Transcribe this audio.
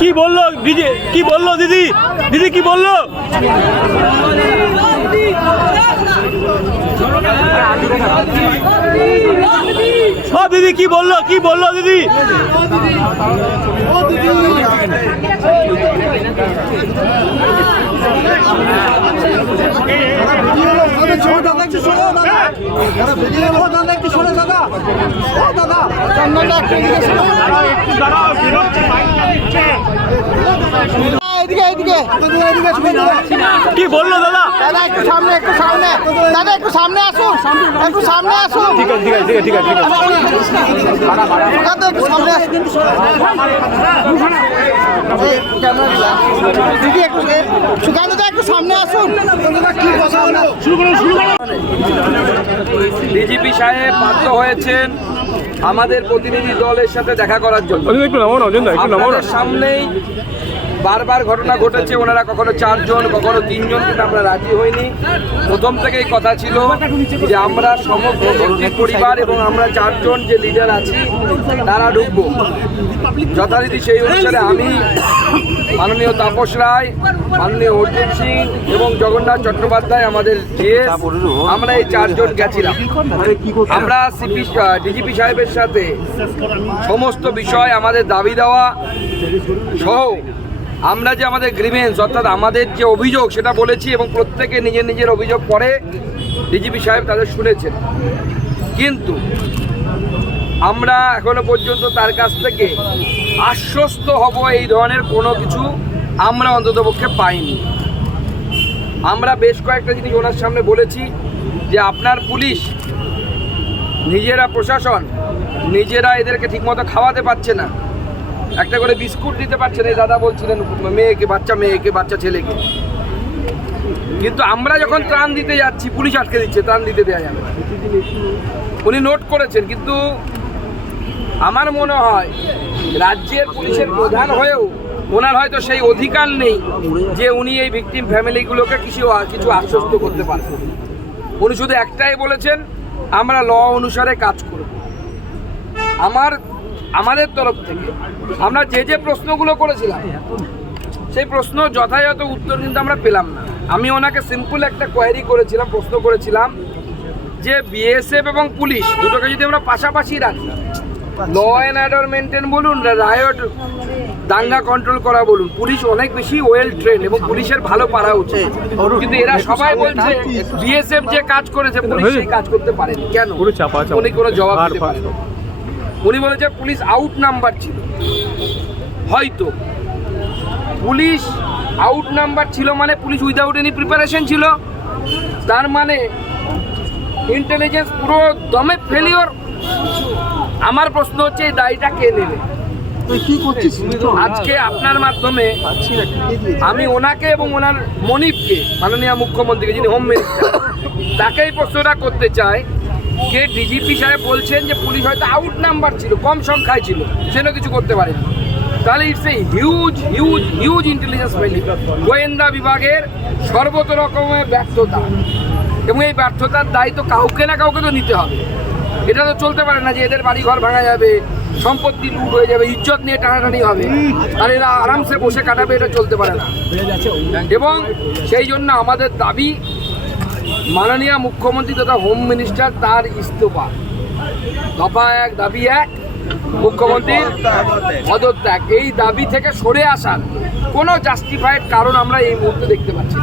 কি বলল দিদি? কি বলল দিদি? দিদি কি বলল? দিদি কি বলল? কি বলল দিদি? এদিকে এদিকে এদিকে কি বলল দাদা? দাদা একটু সামনে একটু সামনে। দাদা একটু সামনে আসুন। একটু সামনে আসুন। ঠিক আছে ঠিক আছে ঠিক আছে ঠিক আছে একটু সামনে। দিদি একটু সুকান্ত দা একটু সামনে আসুন। ডিজিপি সাহেব বাধ্য হয়েছেন আমাদের প্রতিনিধি দলের সাথে দেখা করার জন্য। আপনাদের সামনেই বারবার ঘটনা ঘটেছে ওনারা কখনো চারজন কখনো তিনজন কিন্তু আমরা রাজি হইনি। প্রথম থেকেই কথা ছিল যে আমরা সমগ্র পরিবার এবং আমরা চারজন যে লিডার আছি তারা ঢুকবো। যথারীতি সেই অনুসারে আমি মাননীয় তাপস রায় মাননীয় অর্জুন সিং এবং জগন্নাথ চট্টোপাধ্যায় আমাদের জিএস আমরা এই চারজন গেছিলাম। আমরা সিপি ডিজিপি সাহেবের সাথে সমস্ত বিষয় আমাদের দাবি দেওয়া সহ আমরা যে আমাদের গ্রিভেন্স অর্থাৎ আমাদের যে অভিযোগ সেটা বলেছি এবং প্রত্যেকে নিজের নিজের অভিযোগ পরে ডিজিপি সাহেব তাদের শুনেছেন। কিন্তু আমরা এখনও পর্যন্ত তার কাছ থেকে আশ্বস্ত হব এই ধরনের কোনো কিছু আমরা অন্ততপক্ষে পাইনি। আমরা বেশ কয়েকটা জিনিস ওনার সামনে বলেছি যে আপনার পুলিশ, নিজেরা প্রশাসন, নিজেরা এদেরকে ঠিকমতো খাওয়াতে পারছে না। একটা করে বিস্কুট দিতে পারছে না দাদা বলছিলেন, মেয়েকে, বাচ্চা মেয়েকে, বাচ্চা ছেলেকে। কিন্তু আমরা যখন ত্রাণ দিতে যাচ্ছি, পুলিশ আটকে দিচ্ছে, ত্রাণ দিতে দেওয়া যাবে উনি নোট করেছেন, কিন্তু আমার মনে হয় রাজ্যের পুলিশের প্রধান হয়েও ওনার হয়তো সেই অধিকার নেই যে উনি এই ভিকটিম ফ্যামিলিগুলোকে কিছু কিছু আশ্বস্ত করতে পারবেন। উনি শুধু একটাই বলেছেন, আমরা ল অনুসারে কাজ করব। আমার, আমাদের তরফ থেকে আমরা যে যে প্রশ্নগুলো করেছিলাম, সেই প্রশ্ন যথাযথ উত্তর কিন্তু আমরা পেলাম না। আমি ওনাকে সিম্পল একটা কোয়ারি করেছিলাম, প্রশ্ন করেছিলাম যে বিএসএফ এবং পুলিশ দুটোকে যদি আমরা পাশাপাশি রাখি ল অ্যান্ড অর্ডার মেনটেন বলুন রায়ট দাঙ্গা কন্ট্রোল করা বলুন। পুলিশ অনেক বেশি ওয়েল ট্রেন এবং পুলিশের ভালো পারা উচিত। কিন্তু এরা সবাই বলছে বিএসএফ যে কাজ করেছে পুলিশ সেই কাজ করতে পারেনি। কেন? পুরো চাপা চাপা। উনি কোনো জবাব দিতে পারেন। উনি বলেছে পুলিশ আউট নাম্বার ছিল। হয়তো। পুলিশ আউট নাম্বার ছিল মানে পুলিশ উইদাউট এনি প্রিপারেশন ছিল। তার মানে ইন্টেলিজেন্স পুরো দমে ফেলিওর আমার প্রশ্ন হচ্ছে এই দায়টা কে নেবে? কি করছিস? আজকে আপনার মাধ্যমে আমি ওনাকে এবং ওনার মনিপকে মাননীয় মুখ্যমন্ত্রীকে যিনি হোম মিনিস্টার তাকে এই প্রশ্নটা করতে চাই যে ডিজিপি সাহেব বলছেন যে পুলিশ হয়তো আউট নাম্বার ছিল কম সংখ্যায় ছিল সেন কিছু করতে পারেনি। তাহলে it's a huge huge huge intelligence ফেলি গোয়েন্দা বিভাগের সর্বত রকমের ব্যর্থতা। এবং এই ব্যর্থতার দায়িত্ব কাউকে না কাউকে তো নিতে হবে। এটা তো চলতে পারে না যে এদের বাড়ি ঘর ভাঙা যাবে, সম্পত্তি লুট হয়ে যাবে, ইজ্জত নিয়ে টানাটানি হবে। আর এরা আরামসে বসে কাটাবে, এটা চলতে পারে না। এবং সেই জন্য আমাদের দাবি, মাননীয় মুখ্যমন্ত্রী তথা হোম মিনিস্টার তার ইস্তফা। দফা এক, দাবি এক মুখ্যমন্ত্রীর পদত্যাগ। এই দাবি থেকে সরে আসার কোনো জাস্টিফাইড কারণ আমরা এই মুহূর্তে দেখতে পাচ্ছি